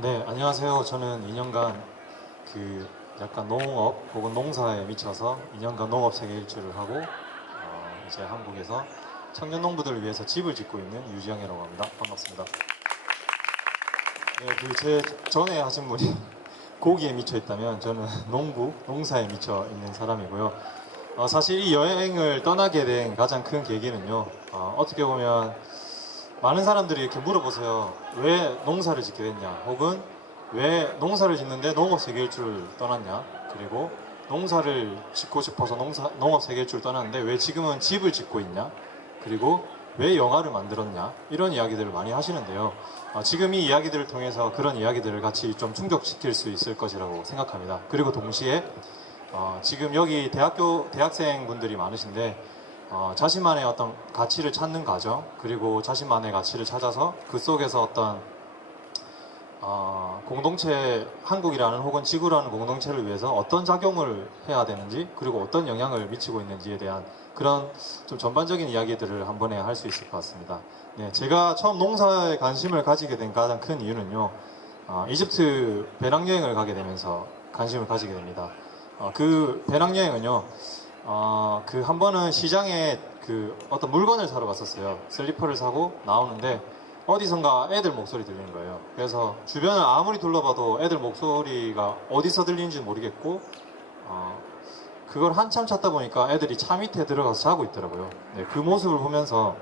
네, 안녕하세요. 저는 2년간 약간 농업 혹은 농사에 미쳐서 2년간 농업 세계 일주를 하고 이제 한국에서 청년 농부들을 위해서 집을 짓고 있는 유지영이라고 합니다. 반갑습니다. 네, 제 전에 하신 분이 고기에 미쳐 있다면 저는 농사에 미쳐 있는 사람이고요. 사실 이 여행을 떠나게 된 가장 큰 계기는요. 어떻게 보면 많은 사람들이 이렇게 물어보세요. 왜 농사를 짓게 됐냐? 혹은 왜 농사를 짓는데 농업 세계일주를 떠났냐? 그리고 농사를 짓고 싶어서 농업 세계일주를 떠났는데 왜 지금은 집을 짓고 있냐? 그리고 왜 영화를 만들었냐? 이런 이야기들을 많이 하시는데요. 지금 이 이야기들을 통해서 그런 이야기들을 같이 좀 충족시킬 수 있을 것이라고 생각합니다. 그리고 동시에 지금 여기 대학생분들이 많으신데 자신만의 어떤 가치를 찾는 과정, 그리고 자신만의 가치를 찾아서 그 속에서 어떤 공동체, 한국이라는 혹은 지구라는 공동체를 위해서 어떤 작용을 해야 되는지, 그리고 어떤 영향을 미치고 있는지에 대한 그런 좀 전반적인 이야기들을 한 번에 할 수 있을 것 같습니다. 네, 제가 처음 농사에 관심을 가지게 된 가장 큰 이유는요, 이집트 배낭여행을 가게 되면서 관심을 가지게 됩니다. 그 배낭여행은요, 그 한 번은 시장에 어떤 물건을 사러 갔었어요. 슬리퍼를 사고 나오는데 어디선가 애들 목소리 들리는 거예요. 그래서 주변을 아무리 둘러봐도 애들 목소리가 어디서 들리는지 모르겠고, 그걸 한참 찾다 보니까 애들이 차 밑에 들어가서 자고 있더라고요. 네, 그 모습을 보면서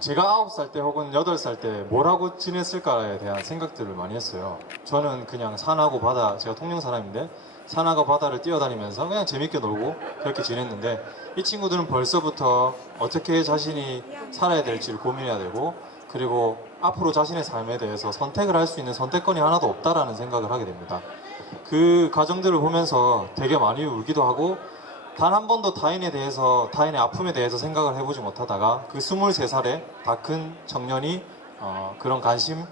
제가 9살 때 혹은 8살 때 뭘 하고 지냈을까에 대한 생각들을 많이 했어요. 저는 그냥 산하고 바다, 제가 통영 사람인데 산하고 바다를 뛰어다니면서 그냥 재밌게 놀고 그렇게 지냈는데 이 친구들은 벌써부터 어떻게 자신이 살아야 될지를 고민해야 되고, 그리고 앞으로 자신의 삶에 대해서 선택을 할 수 있는 선택권이 하나도 없다라는 생각을 하게 됩니다. 그 과정들을 보면서 되게 많이 울기도 하고, 단 한 번도 타인의 아픔에 대해서 생각을 해보지 못하다가 그 23살에 다 큰 청년이 그런 관심,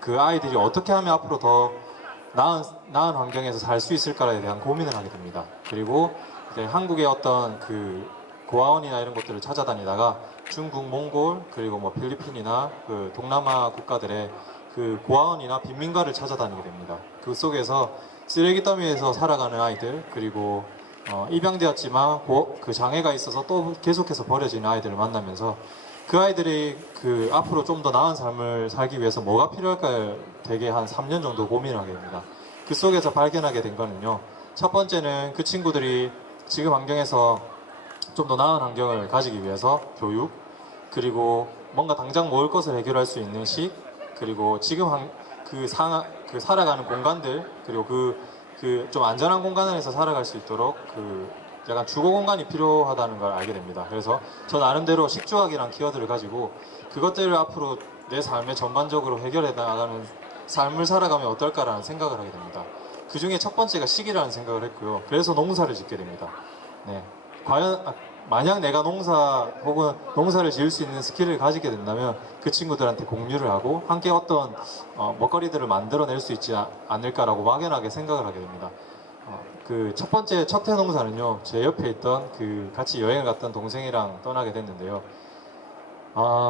그 아이들이 어떻게 하면 앞으로 더 나은 환경에서 살 수 있을까에 대한 고민을 하게 됩니다. 그리고 한국의 어떤 그 고아원이나 이런 것들을 찾아다니다가 중국, 몽골, 그리고 뭐 필리핀이나 그 동남아 국가들의 그 고아원이나 빈민가를 찾아다니게 됩니다. 그 속에서 쓰레기 더미에서 살아가는 아이들, 그리고 입양되었지만 그 장애가 있어서 또 계속해서 버려지는 아이들을 만나면서 그 아이들이 그 앞으로 좀 더 나은 삶을 살기 위해서 뭐가 필요할까를 되게 한 3년 정도 고민을 하게 됩니다. 그 속에서 발견하게 된 거는요. 첫 번째는 그 친구들이 지금 환경에서 좀 더 나은 환경을 가지기 위해서 교육, 그리고 뭔가 당장 먹을 것을 해결할 수 있는 식, 그리고 지금 그 살아가는 공간들, 그리고 그 좀 안전한 공간 안에서 살아갈 수 있도록 그 약간 주거 공간이 필요하다는 걸 알게 됩니다. 그래서 저 나름대로 식주학이란 키워드를 가지고 그것들을 앞으로 내 삶에 전반적으로 해결해 나가는 삶을 살아가면 어떨까라는 생각을 하게 됩니다. 그 중에 첫 번째가 식이라는 생각을 했고요. 그래서 농사를 짓게 됩니다. 네. 과연 만약 내가 농사 혹은 농사를 지을 수 있는 스킬을 가지게 된다면 그 친구들한테 공유를 하고 함께 어떤 먹거리들을 만들어낼 수 있지 않을까라고 막연하게 생각을 하게 됩니다. 그 첫 번째 첫 해 농사는요, 제 옆에 있던 그 같이 여행을 갔던 동생이랑 떠나게 됐는데요.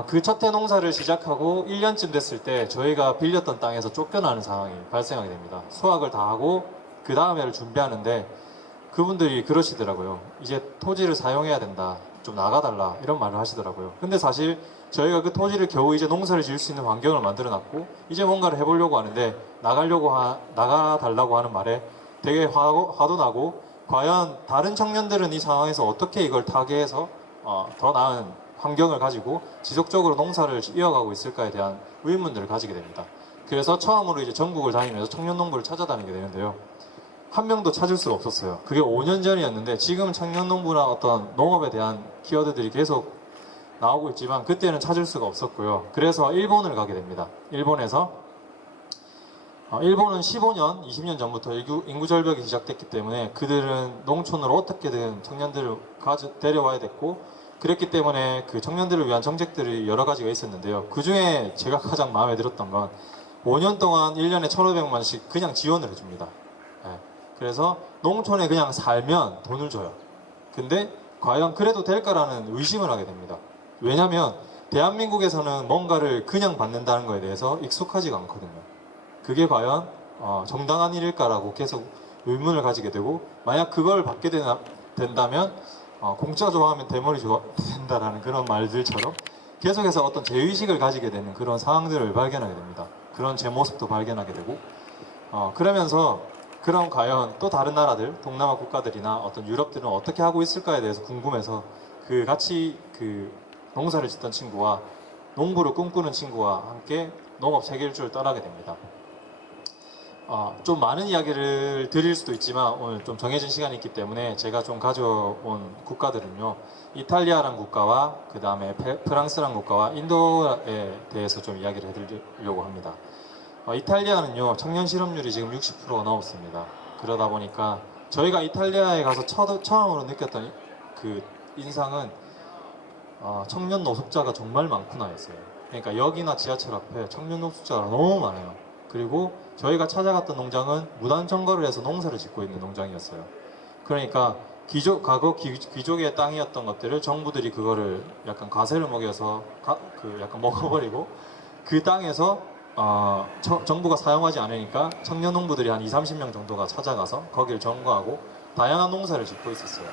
그 첫 해 농사를 시작하고 1년쯤 됐을 때 저희가 빌렸던 땅에서 쫓겨나는 상황이 발생하게 됩니다. 수확을 다 하고 그 다음 해를 준비하는데 그분들이 그러시더라고요. 이제 토지를 사용해야 된다. 좀 나가달라. 이런 말을 하시더라고요. 근데 사실 저희가 그 토지를 겨우 이제 농사를 지을 수 있는 환경을 만들어 놨고 이제 뭔가를 해보려고 하는데 나가달라고 하는 말에 되게 화도 나고, 과연 다른 청년들은 이 상황에서 어떻게 이걸 타개해서 더 나은 환경을 가지고 지속적으로 농사를 이어가고 있을까에 대한 의문들을 가지게 됩니다. 그래서 처음으로 이제 전국을 다니면서 청년 농부를 찾아다니게 되는데요. 한 명도 찾을 수가 없었어요. 그게 5년 전이었는데 지금 청년 농부나 어떤 농업에 대한 키워드들이 계속 나오고 있지만 그때는 찾을 수가 없었고요. 그래서 일본을 가게 됩니다. 일본은 15년, 20년 전부터 인구 절벽이 시작됐기 때문에 그들은 농촌으로 어떻게든 청년들을 데려와야 됐고, 그랬기 때문에 그 청년들을 위한 정책들이 여러 가지가 있었는데요. 그 중에 제가 가장 마음에 들었던 건 5년 동안 1년에 1,500만씩 그냥 지원을 해줍니다. 예. 그래서 농촌에 그냥 살면 돈을 줘요. 근데 과연 그래도 될까라는 의심을 하게 됩니다. 왜냐면 대한민국에서는 뭔가를 그냥 받는다는 거에 대해서 익숙하지가 않거든요. 그게 과연 정당한 일일까라고 계속 의문을 가지게 되고, 만약 그걸 받게 된다면 공짜 좋아하면 대머리 된다라는 그런 말들처럼 계속해서 어떤 제의식을 가지게 되는 그런 상황들을 발견하게 됩니다. 그런 제 모습도 발견하게 되고, 그러면서 그럼 과연 또 다른 나라들, 동남아 국가들이나 어떤 유럽들은 어떻게 하고 있을까에 대해서 궁금해서 같이 농사를 짓던 친구와 농부를 꿈꾸는 친구와 함께 농업 세계일주를 떠나게 됩니다. 좀 많은 이야기를 드릴 수도 있지만 오늘 좀 정해진 시간이 있기 때문에 제가 좀 가져온 국가들은요, 이탈리아란 국가와 그 다음에 프랑스란 국가와 인도에 대해서 좀 이야기를 해드리려고 합니다. 이탈리아는요, 청년 실업률이 지금 60%가 넘었습니다. 그러다 보니까 저희가 이탈리아에 가서 처음으로 느꼈던 그 인상은 청년 노숙자가 정말 많구나 했어요. 그러니까 역이나 지하철 앞에 청년 노숙자가 너무 많아요. 그리고 저희가 찾아갔던 농장은 무단 점거를 해서 농사를 짓고 있는 농장이었어요. 그러니까 과거 귀족의 땅이었던 것들을 정부들이 그거를 약간 과세를 먹여서 약간 먹어버리고, 그 땅에서 정부가 사용하지 않으니까 청년 농부들이 한 20-30명 정도가 찾아가서 거기를 점거하고 다양한 농사를 짓고 있었어요.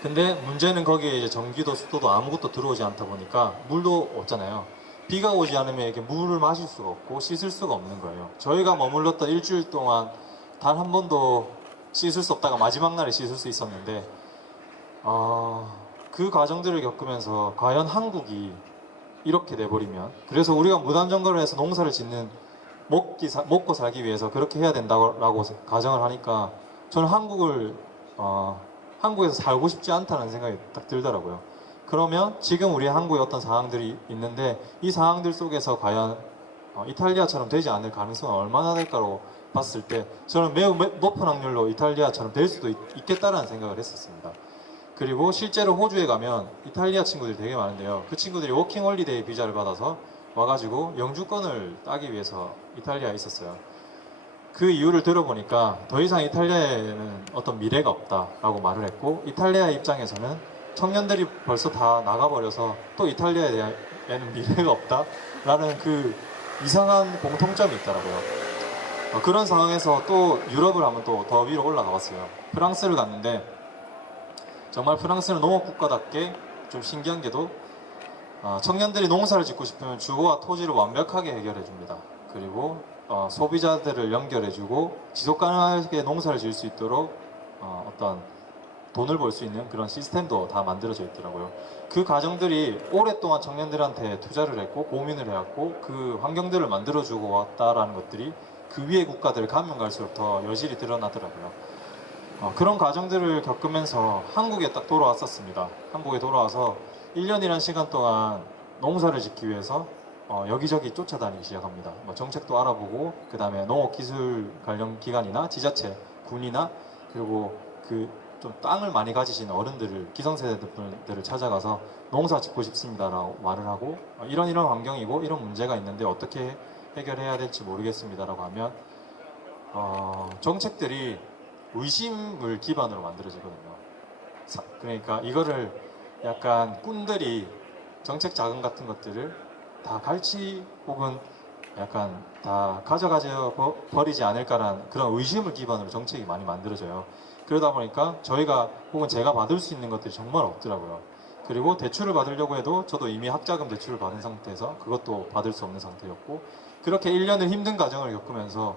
근데 문제는 거기에 이제 전기도 수도도 아무것도 들어오지 않다 보니까 물도 없잖아요. 비가 오지 않으면 이렇게 물을 마실 수가 없고 씻을 수가 없는 거예요. 저희가 머물렀던 일주일 동안 단 한 번도 씻을 수 없다가 마지막 날에 씻을 수 있었는데, 그 과정들을 겪으면서 과연 한국이 이렇게 돼버리면, 그래서 우리가 무단점거를 해서 농사를 짓는 먹고 살기 위해서 그렇게 해야 된다고 가정을 하니까 저는 한국에서 살고 싶지 않다는 생각이 딱 들더라고요. 그러면 지금 우리 한국에 어떤 상황들이 있는데 이 상황들 속에서 과연 이탈리아처럼 되지 않을 가능성은 얼마나 될까로 봤을 때 저는 매우 높은 확률로 이탈리아처럼 될 수도 있겠다라는 생각을 했었습니다. 그리고 실제로 호주에 가면 이탈리아 친구들이 되게 많은데요. 그 친구들이 워킹홀리데이 비자를 받아서 와가지고 영주권을 따기 위해서 이탈리아에 있었어요. 그 이유를 들어보니까 더 이상 이탈리아에는 어떤 미래가 없다라고 말을 했고, 이탈리아 입장에서는 청년들이 벌써 다 나가버려서 또 이탈리아에는 미래가 없다라는 그 이상한 공통점이 있더라고요. 그런 상황에서 또 유럽을 한번 또 더 위로 올라가 봤어요. 프랑스를 갔는데 정말 프랑스는 농업 국가답게 좀 신기한 게도 청년들이 농사를 짓고 싶으면 주거와 토지를 완벽하게 해결해 줍니다. 그리고 소비자들을 연결해주고 지속 가능하게 농사를 지을 수 있도록 어떤 돈을 벌 수 있는 그런 시스템도 다 만들어져 있더라고요. 그 과정들이 오랫동안 청년들한테 투자를 했고 고민을 해왔고 그 환경들을 만들어주고 왔다라는 것들이 그 위에 국가들을 가면 갈수록 더 여실히 드러나더라고요. 그런 과정들을 겪으면서 한국에 딱 돌아왔었습니다. 한국에 돌아와서 1년이라는 시간 동안 농사를 짓기 위해서 여기저기 쫓아다니기 시작합니다. 정책도 알아보고, 그 다음에 농업기술 관련 기관이나 지자체, 군이나, 그리고 좀 땅을 많이 가지신 어른들을, 기성세대들을 찾아가서 농사 짓고 싶습니다라고 말을 하고, 이런 환경이고 이런 문제가 있는데 어떻게 해결해야 될지 모르겠습니다라고 하면 정책들이 의심을 기반으로 만들어지거든요. 그러니까 이거를 약간 꾼들이 정책 자금 같은 것들을 다 갈취 혹은 약간 다 가져가져 버리지 않을까라는 그런 의심을 기반으로 정책이 많이 만들어져요. 그러다 보니까 저희가 혹은 제가 받을 수 있는 것들이 정말 없더라고요. 그리고 대출을 받으려고 해도 저도 이미 학자금 대출을 받은 상태에서 그것도 받을 수 없는 상태였고, 그렇게 1년을 힘든 과정을 겪으면서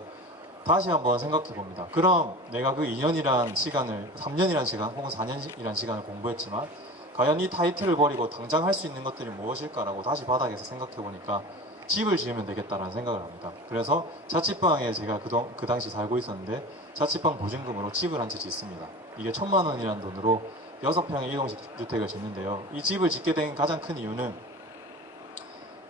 다시 한번 생각해 봅니다. 그럼 내가 그 2년이란 시간을, 3년이란 시간 혹은 4년이란 시간을 공부했지만 과연 이 타이틀을 버리고 당장 할 수 있는 것들이 무엇일까라고 다시 바닥에서 생각해 보니까 집을 지으면 되겠다라는 생각을 합니다. 그래서 자취방에 제가 그 당시 살고 있었는데 자취방 보증금으로 집을 한 채 짓습니다. 이게 1,000만 원이라는 돈으로 6평의 1동식 주택을 짓는데요. 이 집을 짓게 된 가장 큰 이유는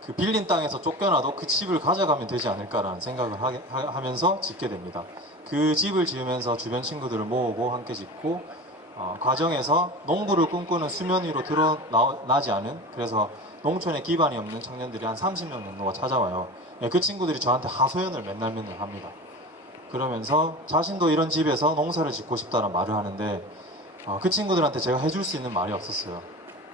그 빌린 땅에서 쫓겨나도 그 집을 가져가면 되지 않을까라는 생각을 하면서 짓게 됩니다. 그 집을 지으면서 주변 친구들을 모으고 함께 짓고, 과정에서 농부를 꿈꾸는 수면 위로 드러나지 않은, 그래서 농촌에 기반이 없는 청년들이 한 30명 정도가 찾아와요. 그 친구들이 저한테 하소연을 맨날 합니다. 그러면서 자신도 이런 집에서 농사를 짓고 싶다는 말을 하는데 그 친구들한테 제가 해줄 수 있는 말이 없었어요.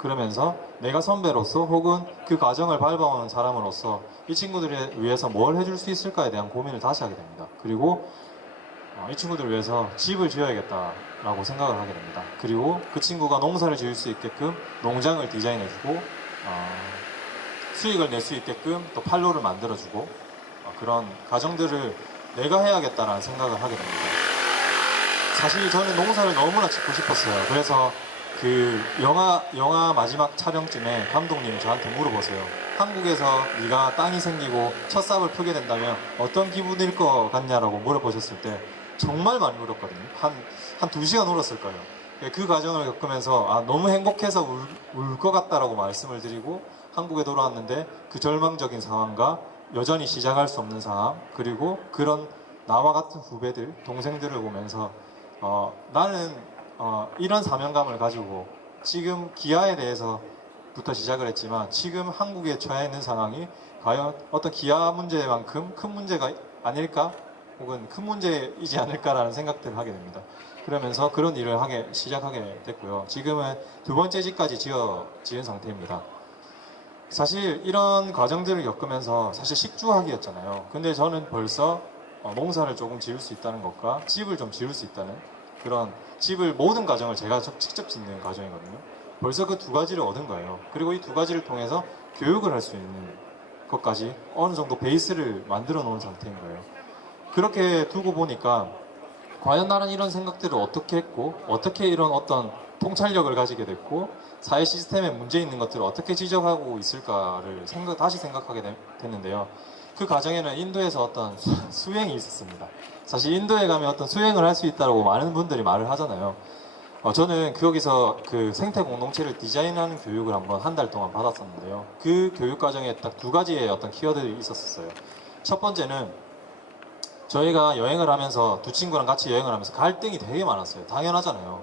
그러면서 내가 선배로서 혹은 그 과정을 밟아오는 사람으로서 이 친구들을 위해서 뭘 해줄 수 있을까에 대한 고민을 다시 하게 됩니다. 그리고 이 친구들을 위해서 집을 지어야겠다라고 생각을 하게 됩니다. 그리고 그 친구가 농사를 지을 수 있게끔 농장을 디자인해주고 수익을 낼 수 있게끔 또 판로를 만들어주고 그런 과정들을 내가 해야겠다라는 생각을 하게 됩니다. 사실 저는 농사를 너무나 짓고 싶었어요. 그래서 그 영화 마지막 촬영쯤에 감독님이 저한테 물어보세요. 한국에서 네가 땅이 생기고 첫 삽을 펴게 된다면 어떤 기분일 것 같냐라고 물어보셨을 때 정말 많이 울었거든요. 한 2시간 울었을 거예요. 그 과정을 겪으면서 너무 행복해서 울 것 같다라고 말씀을 드리고 한국에 돌아왔는데 그 절망적인 상황과 여전히 시작할 수 없는 상황, 그리고 그런 나와 같은 후배들, 동생들을 보면서 나는 이런 사명감을 가지고 지금 기아에 대해서부터 시작을 했지만 지금 한국에 처해 있는 상황이 과연 어떤 기아 문제만큼 큰 문제가 아닐까? 혹은 큰 문제이지 않을까라는 생각들을 하게 됩니다. 그러면서 그런 일을 시작하게 됐고요. 지금은 2번째 집까지 지은 상태입니다. 사실 이런 과정들을 겪으면서 사실 식주학이었잖아요. 근데 저는 벌써 농사를 조금 지을 수 있다는 것과 집을 좀 지을 수 있다는 그런 집을 모든 과정을 제가 직접 짓는 과정이거든요. 벌써 그 2가지를 얻은 거예요. 그리고 이 2가지를 통해서 교육을 할 수 있는 것까지 어느 정도 베이스를 만들어 놓은 상태인 거예요. 그렇게 두고 보니까 과연 나는 이런 생각들을 어떻게 했고 어떻게 이런 어떤 통찰력을 가지게 됐고 사회 시스템에 문제 있는 것들을 어떻게 지적하고 있을까를 다시 생각하게 됐는데요. 그 과정에는 인도에서 어떤 수행이 있었습니다. 사실 인도에 가면 어떤 수행을 할 수 있다고 많은 분들이 말을 하잖아요. 저는 거기서 그 생태 공동체를 디자인하는 교육을 한번 한 달 동안 받았었는데요. 그 교육 과정에 딱 2가지의 어떤 키워드들이 있었어요. 첫 번째는 저희가 여행을 하면서 2친구랑 같이 여행을 하면서 갈등이 되게 많았어요. 당연하잖아요.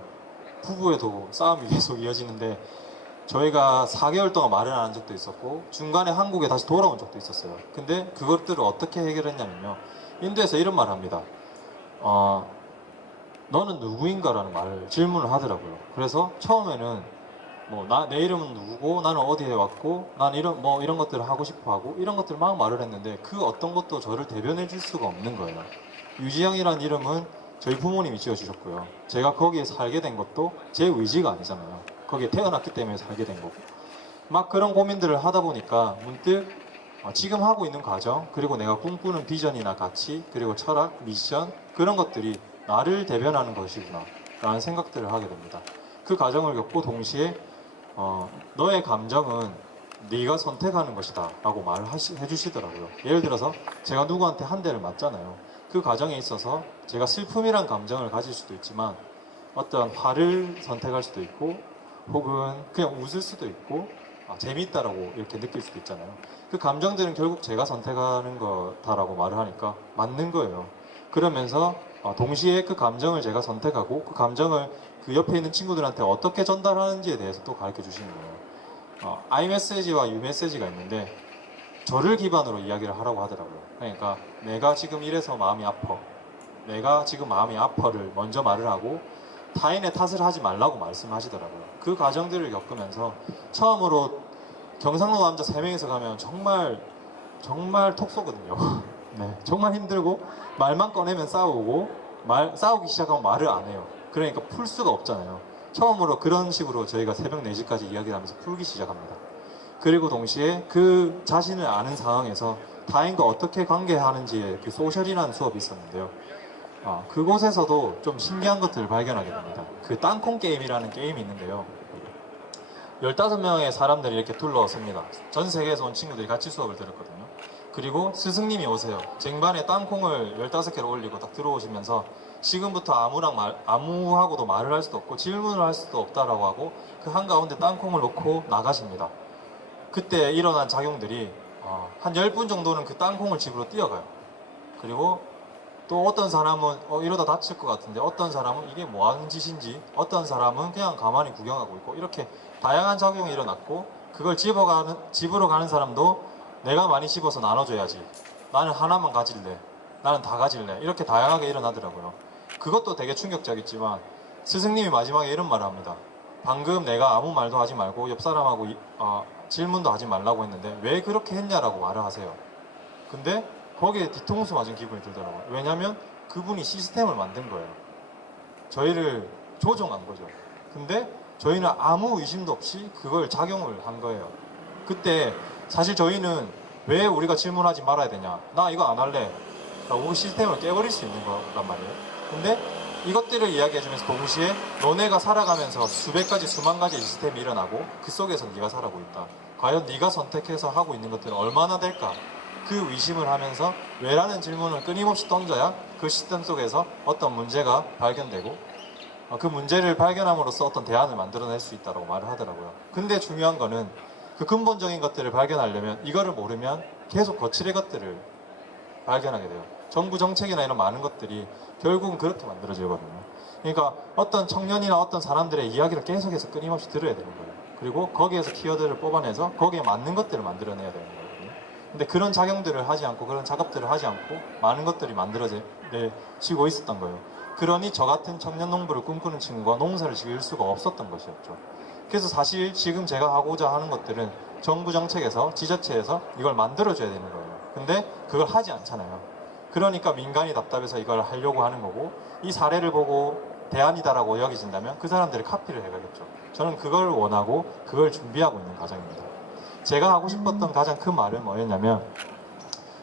부부에도 싸움이 계속 이어지는데 저희가 4개월 동안 말을 안 한 적도 있었고 중간에 한국에 다시 돌아온 적도 있었어요. 근데 그것들을 어떻게 해결했냐면요. 인도에서 이런 말을 합니다. 너는 누구인가라는 질문을 하더라고요. 그래서 처음에는 내 이름은 누구고 나는 어디에 왔고 난 이런 것들을 하고 싶어 하고 이런 것들을 막 말을 했는데 그 어떤 것도 저를 대변해 줄 수가 없는 거예요. 유지영이라는 이름은 저희 부모님이 지어주셨고요. 제가 거기에 살게 된 것도 제 의지가 아니잖아요. 거기에 태어났기 때문에 살게 된 거고. 막 그런 고민들을 하다 보니까 문득 지금 하고 있는 과정, 그리고 내가 꿈꾸는 비전이나 가치, 그리고 철학, 미션, 그런 것들이 나를 대변하는 것이구나 라는 생각들을 하게 됩니다. 그 과정을 겪고 동시에 너의 감정은 네가 선택하는 것이다 라고 말을 해주시더라고요. 예를 들어서 제가 누구한테 한 대를 맞잖아요. 그 과정에 있어서 제가 슬픔이란 감정을 가질 수도 있지만 어떤 화를 선택할 수도 있고 혹은 그냥 웃을 수도 있고 재밌다라고 이렇게 느낄 수도 있잖아요. 그 감정들은 결국 제가 선택하는 거다라고 말을 하니까 맞는 거예요. 그러면서 동시에 그 감정을 제가 선택하고 그 감정을 그 옆에 있는 친구들한테 어떻게 전달하는지에 대해서 또 가르쳐 주시는 거예요. iMessage와 uMessage가 있는데 저를 기반으로 이야기를 하라고 하더라고요. 그러니까 내가 지금 이래서 마음이 아파, 내가 지금 마음이 아파를 먼저 말을 하고 타인의 탓을 하지 말라고 말씀하시더라고요. 그 과정들을 겪으면서 처음으로 경상도 남자 3명이서 가면 정말 톡 쏘거든요. 네, 정말 힘들고 말만 꺼내면 싸우고 싸우기 시작하면 말을 안 해요. 그러니까 풀 수가 없잖아요. 처음으로 그런 식으로 저희가 새벽 4시까지 이야기를 하면서 풀기 시작합니다. 그리고 동시에 그 자신을 아는 상황에서 타인과 어떻게 관계하는지의 그 소셜이라는 수업이 있었는데요. 그곳에서도 좀 신기한 것들을 발견하게 됩니다. 그 땅콩 게임이라는 게임이 있는데요. 15명의 사람들이 이렇게 둘러섭니다. 전 세계에서 온 친구들이 같이 수업을 들었거든요. 그리고 스승님이 오세요. 쟁반에 땅콩을 15개를 올리고 딱 들어오시면서 지금부터 아무하고도 말을 할 수도 없고 질문을 할 수도 없다라고 하고 그 한가운데 땅콩을 놓고 나가십니다. 그때 일어난 작용들이 한 10분 정도는 그 땅콩을 집으로 뛰어가요. 그리고 또 어떤 사람은 이러다 다칠 것 같은데 어떤 사람은 이게 뭐 하는 짓인지 어떤 사람은 그냥 가만히 구경하고 있고 이렇게 다양한 작용이 일어났고 그걸 집으로 가는 사람도 내가 많이 씹어서 나눠줘야지, 나는 하나만 가질래, 나는 다 가질래, 이렇게 다양하게 일어나더라고요. 그것도 되게 충격적이지만 스승님이 마지막에 이런 말을 합니다. 방금 내가 아무 말도 하지 말고 옆 사람하고 질문도 하지 말라고 했는데 왜 그렇게 했냐라고 말을 하세요. 근데 거기에 뒤통수 맞은 기분이 들더라고요. 왜냐면 그분이 시스템을 만든 거예요. 저희를 조종한 거죠. 근데 저희는 아무 의심도 없이 그걸 작용을 한 거예요. 그때 사실 저희는 왜 우리가 질문하지 말아야 되냐, 나 이거 안 할래 라고 시스템을 깨버릴 수 있는 거란 말이에요. 근데 이것들을 이야기해주면서 동시에 너네가 살아가면서 수백 가지 수만 가지 시스템이 일어나고 그 속에서 네가 살아가고 있다. 과연 네가 선택해서 하고 있는 것들은 얼마나 될까? 그 의심을 하면서 왜라는 질문을 끊임없이 던져야 그 시스템 속에서 어떤 문제가 발견되고 그 문제를 발견함으로써 어떤 대안을 만들어낼 수 있다고 말을 하더라고요. 근데 중요한 거는 그 근본적인 것들을 발견하려면 이거를 모르면 계속 거칠의 것들을 발견하게 돼요. 정부 정책이나 이런 많은 것들이 결국은 그렇게 만들어지거든요. 그러니까 어떤 청년이나 어떤 사람들의 이야기를 계속해서 끊임없이 들어야 되는 거예요. 그리고 거기에서 키워드를 뽑아내서 거기에 맞는 것들을 만들어내야 되는 거거든요. 근데 그런 작용들을 하지 않고 그런 작업들을 하지 않고 많은 것들이 만들어지고 있었던 거예요. 그러니 저 같은 청년 농부를 꿈꾸는 친구가 농사를 지을 수가 없었던 것이었죠. 그래서 사실 지금 제가 하고자 하는 것들은 정부 정책에서 지자체에서 이걸 만들어줘야 되는 거예요. 근데 그걸 하지 않잖아요. 그러니까 민간이 답답해서 이걸 하려고 하는 거고, 이 사례를 보고 대안이다라고 여기진다면 그 사람들이 카피를 해가겠죠. 저는 그걸 원하고 그걸 준비하고 있는 과정입니다. 제가 하고 싶었던 가장 큰 말은 뭐였냐면,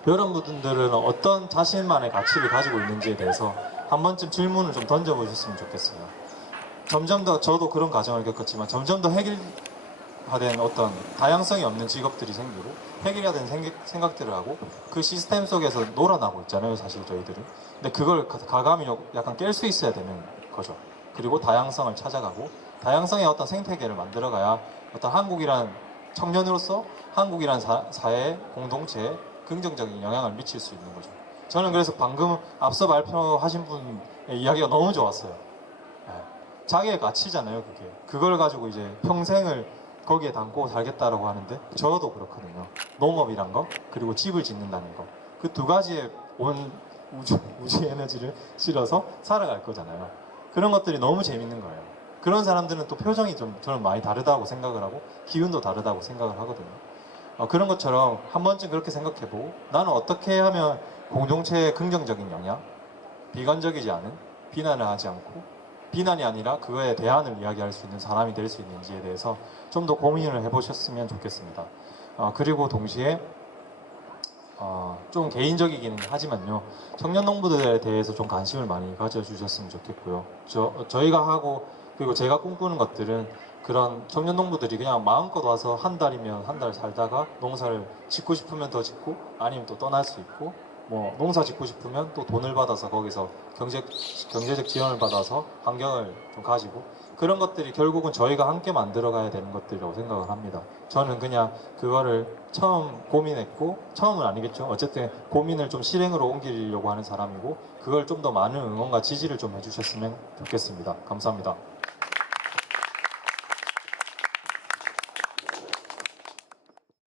여러분들은 어떤 자신만의 가치를 가지고 있는지에 대해서 한 번쯤 질문을 좀 던져보셨으면 좋겠어요. 점점 더, 저도 그런 과정을 겪었지만 점점 더 획일화된 어떤 다양성이 없는 직업들이 생기고 획일화된 생각들을 하고 그 시스템 속에서 놀아나고 있잖아요, 사실 저희들은. 근데 그걸 가감히 약간 깰 수 있어야 되는 거죠. 그리고 다양성을 찾아가고 다양성의 어떤 생태계를 만들어가야 어떤 한국이란 청년으로서 한국이란 사회 공동체에 긍정적인 영향을 미칠 수 있는 거죠. 저는 그래서 방금 앞서 발표하신 분의 이야기가 너무 좋았어요. 네. 자기의 가치잖아요, 그게. 그걸 가지고 이제 평생을 거기에 담고 살겠다라고 하는데, 저도 그렇거든요. 농업이란 거, 그리고 집을 짓는다는 거. 그 두 가지에 온 우주 에너지를 실어서 살아갈 거잖아요. 그런 것들이 너무 재밌는 거예요. 그런 사람들은 또 표정이 좀 저는 많이 다르다고 생각을 하고, 기운도 다르다고 생각을 하거든요. 그런 것처럼 한 번쯤 그렇게 생각해보고, 나는 어떻게 하면 공동체에 긍정적인 영향, 비관적이지 않은, 비난을 하지 않고, 비난이 아니라 그거에 대안을 이야기할 수 있는 사람이 될 수 있는지에 대해서 좀 더 고민을 해보셨으면 좋겠습니다. 그리고 동시에 좀 개인적이기는 하지만요, 청년 농부들에 대해서 좀 관심을 많이 가져주셨으면 좋겠고요. 저희가 하고 그리고 제가 꿈꾸는 것들은 그런 청년 농부들이 그냥 마음껏 와서 한 달이면 한 달 살다가 농사를 짓고 싶으면 더 짓고 아니면 또 떠날 수 있고, 뭐 농사 짓고 싶으면 또 돈을 받아서 거기서 경제적 지원을 받아서 환경을 좀 가지고, 그런 것들이 결국은 저희가 함께 만들어가야 되는 것들이라고 생각을 합니다. 저는 그냥 그거를 처음 고민했고, 처음은 아니겠죠. 어쨌든 고민을 좀 실행으로 옮기려고 하는 사람이고, 그걸 좀 더 많은 응원과 지지를 좀 해주셨으면 좋겠습니다. 감사합니다.